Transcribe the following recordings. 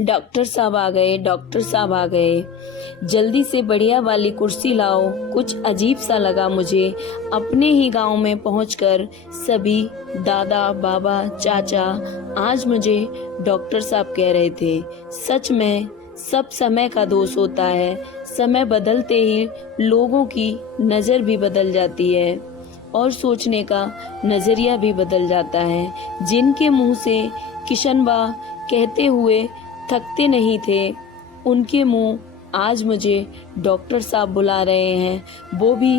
Doctor साहब आ गए, doctor साहब आ गए। जल्दी से बढ़िया वाली कुर्सी लाओ। कुछ अजीब सा लगा मुझे। अपने ही गांव में पहुंचकर सभी दादा, बाबा, चाचा आज मुझे डॉक्टर साहब कह रहे थे। सच में सब समय का दोष होता है। समय बदलते ही लोगों की नज़र भी बदल जाती है और सोचने का नज़रिया भी बदल जाता है। जिनके मुंह से किशनबा कहते हुए थकते नहीं थे, उनके मुंह आज मुझे डॉक्टर साहब बुला रहे हैं। वो भी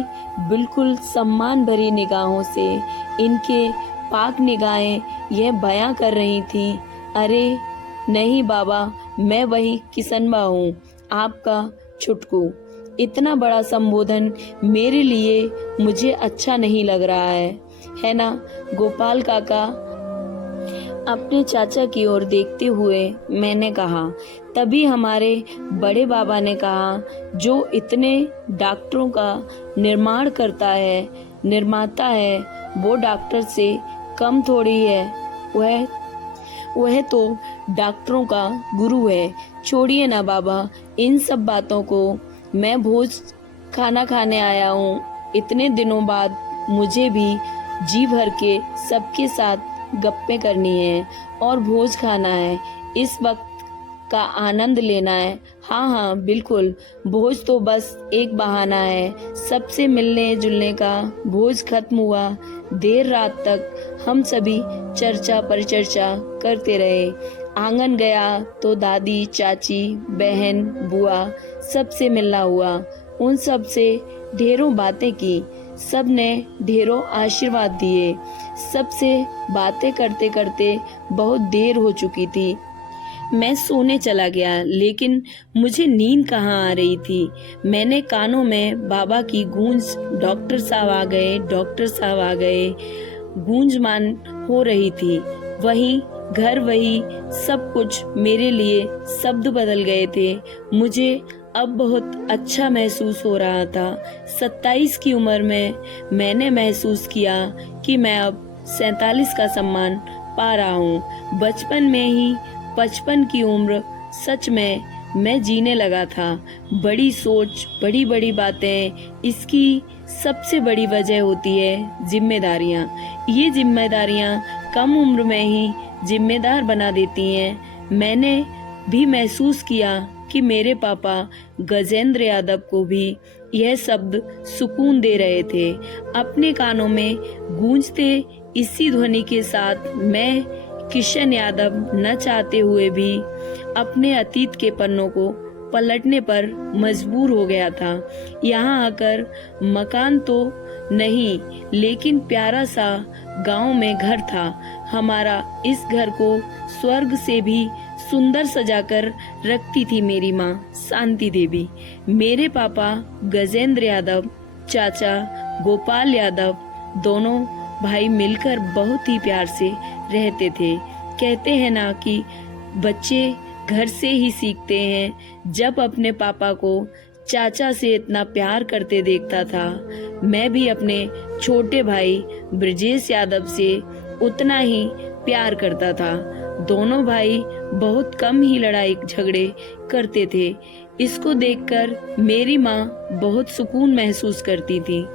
बिल्कुल सम्मान भरी निगाहों से। इनके पाक निगाहें यह बयां कर रही थी, अरे नहीं बाबा, मैं वही किशनबा हूँ, आपका छुटकू। इतना बड़ा संबोधन मेरे लिए मुझे अच्छा नहीं लग रहा है ना गोपाल काका? अपने चाचा की ओर देखते हुए मैंने कहा। तभी हमारे बड़े बाबा ने कहा, जो इतने डॉक्टरों का निर्माण करता है, निर्माता है, वो डॉक्टर से कम थोड़ी है। वह तो डॉक्टरों का गुरु है। छोड़िए ना बाबा इन सब बातों को। मैं भोज खाना खाने आया हूँ। इतने दिनों बाद मुझे भी जी भर के सबके साथ गप्पे करनी है और भोज खाना है। इस वक्त का आनंद लेना है। हाँ हाँ बिल्कुल, भोज तो बस एक बहाना है सबसे मिलने जुलने का। भोज खत्म हुआ। देर रात तक हम सभी चर्चा परिचर्चा करते रहे। आंगन गया तो दादी, चाची, बहन, बुआ सबसे मिलना हुआ। उन सब से ढेरों बातें की। सब ने ढेरों आशीर्वाद दिए। सबसे बातें करते करते बहुत देर हो चुकी थी। मैं सोने चला गया, लेकिन मुझे नींद कहाँ आ रही थी। मैंने कानों में बाबा की गूंज, डॉक्टर साहब आ गए, डॉक्टर साहब आ गए, गूंजमान हो रही थी। वही घर, वही सब कुछ मेरे लिए शब्द बदल गए थे। मुझे अब बहुत अच्छा महसूस हो रहा था। 27 की उम्र में मैंने महसूस किया कि मैं अब 47 का सम्मान पा रहा हूँ। बचपन में ही 55 की उम्र सच में मैं जीने लगा था। बड़ी सोच, बड़ी बड़ी बातें, इसकी सबसे बड़ी वजह होती है जिम्मेदारियाँ। ये जिम्मेदारियाँ कम उम्र में ही जिम्मेदार बना देती हैं। मैंने भी महसूस किया कि मेरे पापा गजेंद्र यादव को भी यह शब्द सुकून दे रहे थे। अपने कानों में गूंजते इसी ध्वनि के साथ मैं किशन यादव न चाहते हुए भी अपने अतीत के पन्नों को पलटने पर मजबूर हो गया था। यहाँ आकर मकान तो नहीं, लेकिन प्यारा सा गांव में घर था हमारा। इस घर को स्वर्ग से भी सुंदर सजाकर रखती थी मेरी माँ शांति देवी। मेरे पापा गजेंद्र यादव, चाचा गोपाल यादव, दोनों भाई मिलकर बहुत ही प्यार से रहते थे। कहते हैं ना कि बच्चे घर से ही सीखते हैं। जब अपने पापा को चाचा से इतना प्यार करते देखता था, मैं भी अपने छोटे भाई ब्रजेश यादव से उतना ही प्यार करता था। दोनों भाई बहुत कम ही लड़ाई झगड़े करते थे। इसको देखकर मेरी माँ बहुत सुकून महसूस करती थी।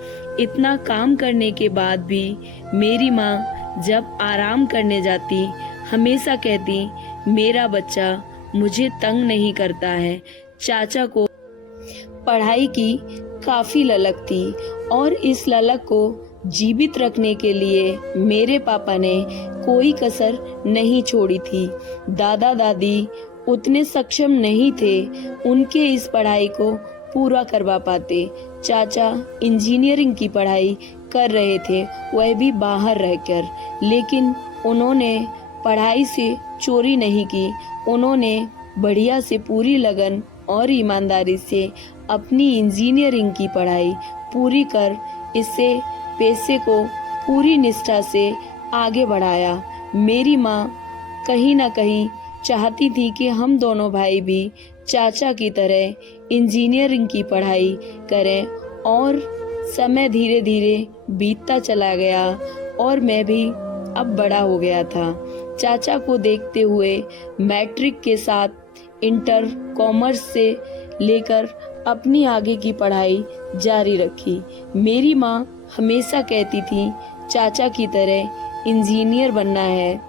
इतना काम करने के बाद भी मेरी माँ जब आराम करने जाती, हमेशा कहती, मेरा बच्चा मुझे तंग नहीं करता है। चाचा को पढ़ाई की काफी ललक थी और इस ललक को जीवित रखने के लिए मेरे पापा ने कोई कसर नहीं छोड़ी थी। दादा दादी उतने सक्षम नहीं थे उनके इस पढ़ाई को पूरा करवा पाते। चाचा इंजीनियरिंग की पढ़ाई कर रहे थे, वह भी बाहर रहकर, लेकिन उन्होंने पढ़ाई से चोरी नहीं की। उन्होंने बढ़िया से पूरी लगन और ईमानदारी से अपनी इंजीनियरिंग की पढ़ाई पूरी कर इससे पैसे को पूरी निष्ठा से आगे बढ़ाया। मेरी माँ कहीं ना कहीं चाहती थी कि हम दोनों भाई भी चाचा की तरह इंजीनियरिंग की पढ़ाई करें, और समय धीरे धीरे बीतता चला गया और मैं भी अब बड़ा हो गया था। चाचा को देखते हुए मैट्रिक के साथ इंटर कॉमर्स से लेकर अपनी आगे की पढ़ाई जारी रखी। मेरी माँ हमेशा कहती थी, चाचा की तरह इंजीनियर बनना है,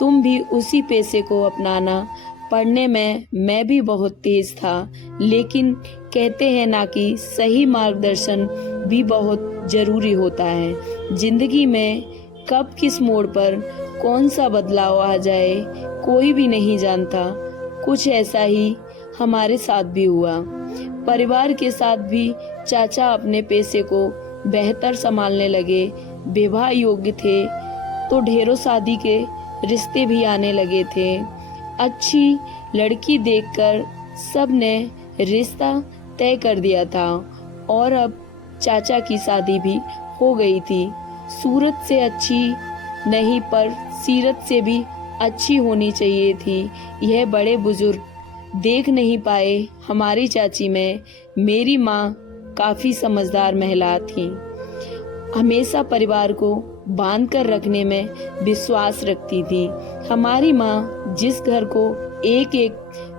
तुम भी उसी पेशे को अपनाना। पढ़ने में मैं भी बहुत तेज था, लेकिन कहते हैं ना कि सही मार्गदर्शन भी बहुत जरूरी होता है। जिंदगी में कब किस मोड़ पर कौन सा बदलाव आ जाए कोई भी नहीं जानता। कुछ ऐसा ही हमारे साथ भी हुआ। परिवार के साथ भी चाचा अपने पेशे को बेहतर संभालने लगे। विवाह योग्य थे तो ढेरों शादी के रिश्ते भी आने लगे थे। अच्छी लड़की देखकर सब ने रिश्ता तय कर दिया था और अब चाचा की शादी भी हो गई थी। सूरत से अच्छी नहीं पर सीरत से भी अच्छी होनी चाहिए थी, यह बड़े बुजुर्ग देख नहीं पाए। हमारी चाची में मेरी माँ काफी समझदार महिला थी, हमेशा परिवार को बांध कर रखने में विश्वास रखती थी। हमारी माँ जिस घर को एक एक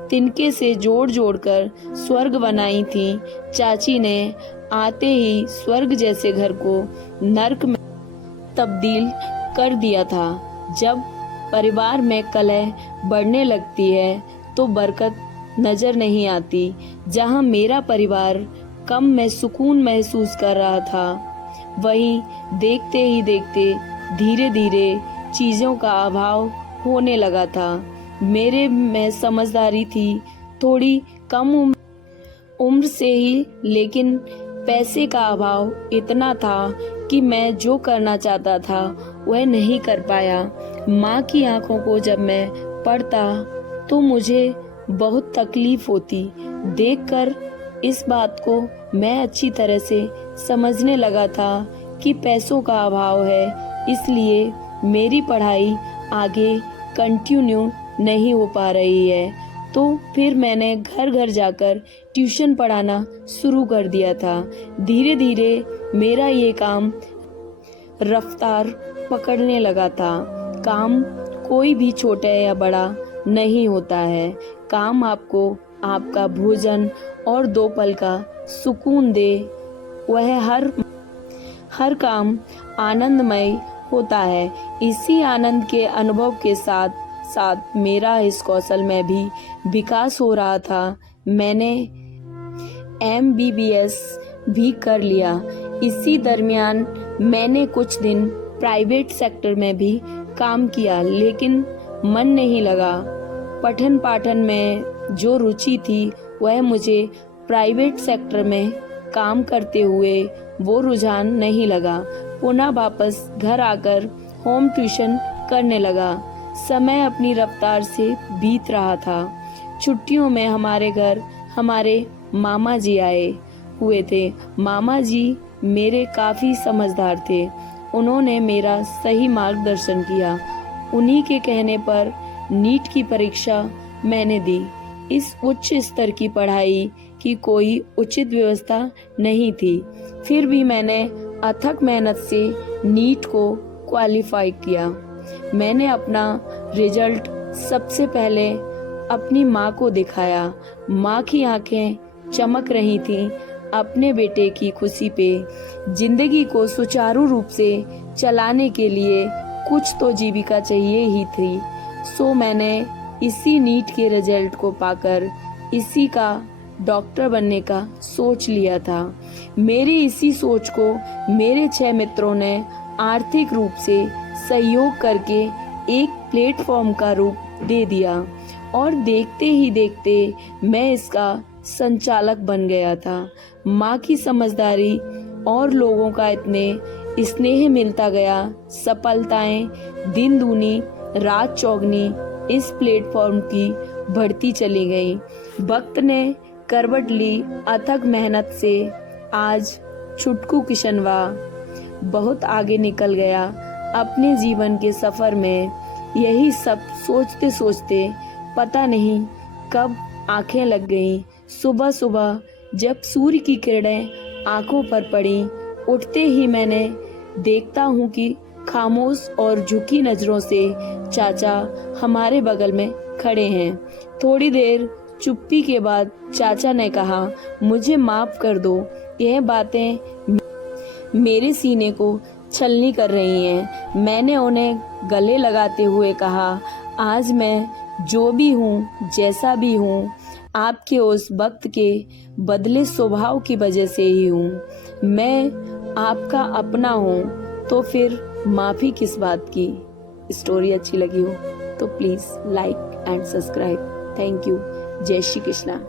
तिनके से जोड़ जोड़ कर स्वर्ग बनाई थी, चाची ने आते ही स्वर्ग जैसे घर को नर्क में तब्दील कर दिया था। जब परिवार में कलह बढ़ने लगती है तो बरकत नजर नहीं आती। जहाँ मेरा परिवार कम में सुकून महसूस कर रहा था, वहीं देखते ही देखते धीरे धीरे चीजों का अभाव होने लगा था। मेरे में समझदारी थी, थोड़ी कम उम्र से ही, लेकिन पैसे का अभाव इतना था कि मैं जो करना चाहता था वह नहीं कर पाया। माँ की आंखों को जब मैं पढ़ता तो मुझे बहुत तकलीफ होती। देखकर इस बात को मैं अच्छी तरह से समझने लगा था कि पैसों का अभाव है, इसलिए मेरी पढ़ाई आगे कंटिन्यू नहीं हो पा रही है। तो फिर मैंने घर घर जाकर ट्यूशन पढ़ाना शुरू कर दिया था। धीरे धीरे मेरा ये काम रफ्तार पकड़ने लगा था। काम कोई भी छोटा या बड़ा नहीं होता है। काम आपको आपका भोजन और 2 पल का सुकून दे, वह हर काम आनंदमय होता है। इसी आनंद के अनुभव के साथ साथ मेरा इस कौशल में भी विकास हो रहा था। मैंने MBBS भी कर लिया। इसी दरमियान मैंने कुछ दिन प्राइवेट सेक्टर में भी काम किया, लेकिन मन नहीं लगा। पठन पाठन में जो रुचि थी वह मुझे प्राइवेट सेक्टर में काम करते हुए वो रुझान नहीं लगा। पुनः वापस घर आकर होम ट्यूशन करने लगा। समय अपनी रफ्तार से बीत रहा था। छुट्टियों में हमारे घर हमारे मामा जी आए हुए थे। मामा जी मेरे काफी समझदार थे। उन्होंने मेरा सही मार्गदर्शन किया। उन्हीं के कहने पर नीट की परीक्षा मैंने दी। इस उच्च स्तर की पढ़ाई की कोई उचित व्यवस्था नहीं थी, फिर भी मैंने अथक मेहनत से नीट को क्वालिफाई किया। मैंने अपना रिजल्ट सबसे पहले अपनी माँ को दिखाया। माँ की आंखें चमक रही थीं अपने बेटे की खुशी पे। जिंदगी को सुचारू रूप से चलाने के लिए कुछ तो जीविका चाहिए ही थी। सो मैंने इसी नीट के रिजल्ट को पाकर इसी का डॉक्टर बनने का सोच लिया था। मेरी इसी सोच को मेरे 6 मित्रों ने आर्थिक रूप से सहयोग करके एक प्लेटफॉर्म का रूप दे दिया और देखते ही देखते मैं इसका संचालक बन गया था। माँ की समझदारी और लोगों का इतने स्नेह मिलता गया। सफलताएं दिन दूनी रात चौगनी इस प्लेटफॉर्म की बढ़ती चली गई। वक्त ने करवट ली अथक मेहनत से। आज छुटकू किशनवा बहुत आगे निकल गया अपने जीवन के सफर में। यही सब सोचते सोचते पता नहीं कब आंखें लग गईं। सुबह सुबह जब सूर्य की किरणें आंखों पर पड़ी, उठते ही मैंने देखता हूँ कि खामोश और झुकी नजरों से चाचा हमारे बगल में खड़े हैं। थोड़ी देर चुप्पी के बाद चाचा ने कहा, मुझे माफ कर दो, यह बातें मेरे सीने को छलनी कर रही हैं। मैंने उन्हें गले लगाते हुए कहा, आज मैं जो भी हूँ, जैसा भी हूँ, आपके उस वक्त के बदले स्वभाव की वजह से ही हूँ। मैं आपका अपना हूँ, तो फिर माफ़ी किस बात की। स्टोरी अच्छी लगी हो तो please like and subscribe. Thank you. जय श्री कृष्णा।